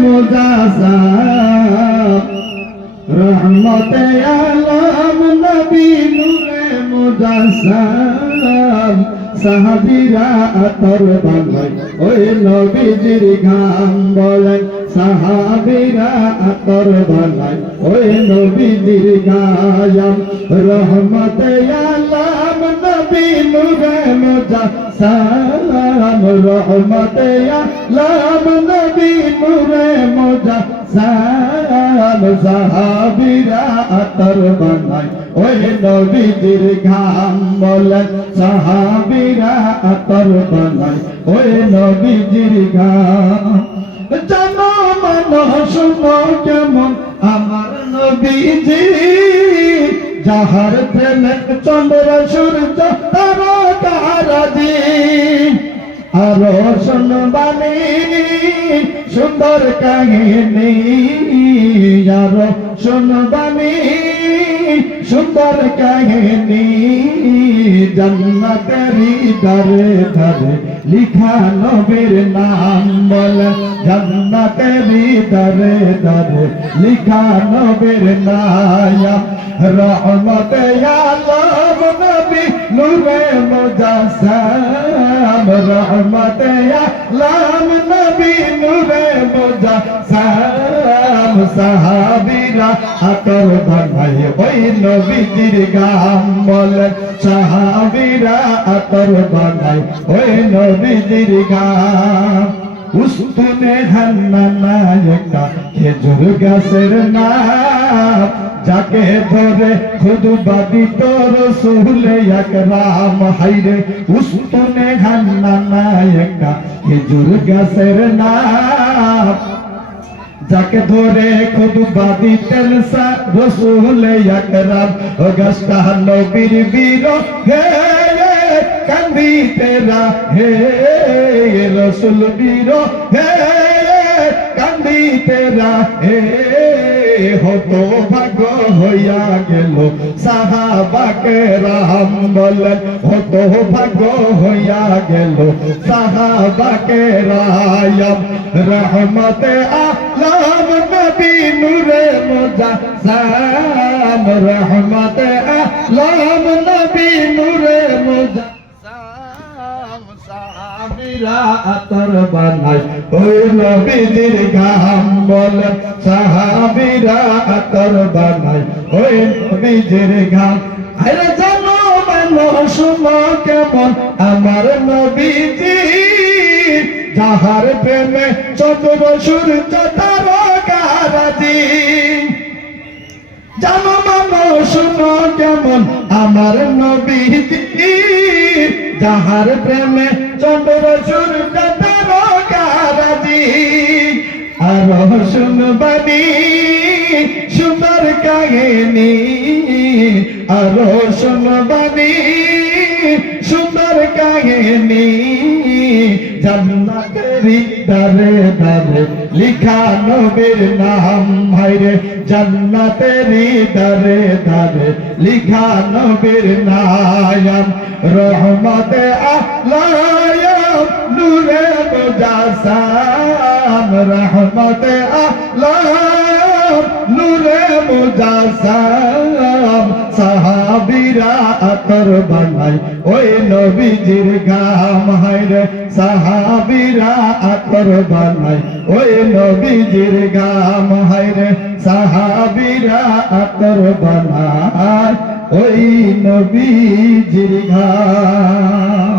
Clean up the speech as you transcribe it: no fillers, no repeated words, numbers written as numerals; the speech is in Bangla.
মুজাসাম রহমতে আলম নবী নূরে মুজাসাম সাহাবীরা আতর বানায় ওই নবীজির ঘাম বলেন সাহাবীরা আতর বানায় ওই নবীজির গায়াম রহমতে আলম নবী নূরে মুজাসাম রহমতে আলম নবী নূরে মুজাসাম সাহাবীরা আতর বানায় ওই নবীজির ঘাম বলেন সাহাবীরা আতর বানায় ওই নবীজির ঘাম জানো মানো শুনো কেমন আমার নবীজি যাহার প্রেমে চন্দ্র সূর্য তারকারাজি আরো শুনবানি সুন্দর কাহিনী আরো শুনবানি সুন্দর কাহিনী জান্নাতেরি দারে দারে লিখা নবীর নাম বলে জান্নাতেরি দারে দারে লিখা নবীর নাম রহমতে আলম নবী নূরে মুজাসাম রহমতে আলম নবী নূরে মুজাসাম সাহাবীরা আতর বানায় ওই নবীজির গাম বলে সাহাবীরা আতর বানায় ওই নবীজির গাম উস্তুনে হান্নানা একটা খেজুর গাছের নাম যাকে ধরে খুদবা দিত রাসূল আকরাম হায়রে উস্তুনে হান্নানা একটা খেজুর গাছের নাম যাকে ধরে খুদবা দিতেন রাসূল আকরাম ও গাছটা নবীর বিরহে কান্দিতে হে রাসূল বিরহে কান্দিতে হে হতো ভাগ্য হইয়া গেল সাহাবাকে রাম বলেন হতো ভাগ্য হইয়া গেল সাহাবাকে রায়াম রহমতে আলম নবী নূরে মুজাসাম রহমতে আলম নবী নূরে মুজাসাম সাহাবীরা আতর বানায় ওই নবীজির ঘাম বলেন সাহাবীরা আতর বানায় ওই নবীজির ঘাম আরে জানো মানো শুনো কেমন আমার নবীজি যাহার প্রেমে চন্দ্র সূর্য তারকারাজি জানো মানো শুনো কেমন আমার নবীজি যাহার প্রেমে চন্দ্র সূর্য তারকারাজি আরো শুনবানি সুন্দর কাহিনী আরো শুনবানি সুন্দর কাহিনী জান্নাতেরি দারে দারে লিখা নবীর নাম হায়রে জান্নাতেরি দারে দারে লিখা নবীর নাম রহমতে আলম নূরে মুজাসাম রহমতে আলম নূরে মুজাসাম সাহাবীরা আতর বানায় ওই নবীজির ঘাম হায়রে সাহাবীরা আতর বানায় ওই নবীজির ঘাম হায়রে সাহাবীরা আতর বানায় ওই নবীজির ঘাম।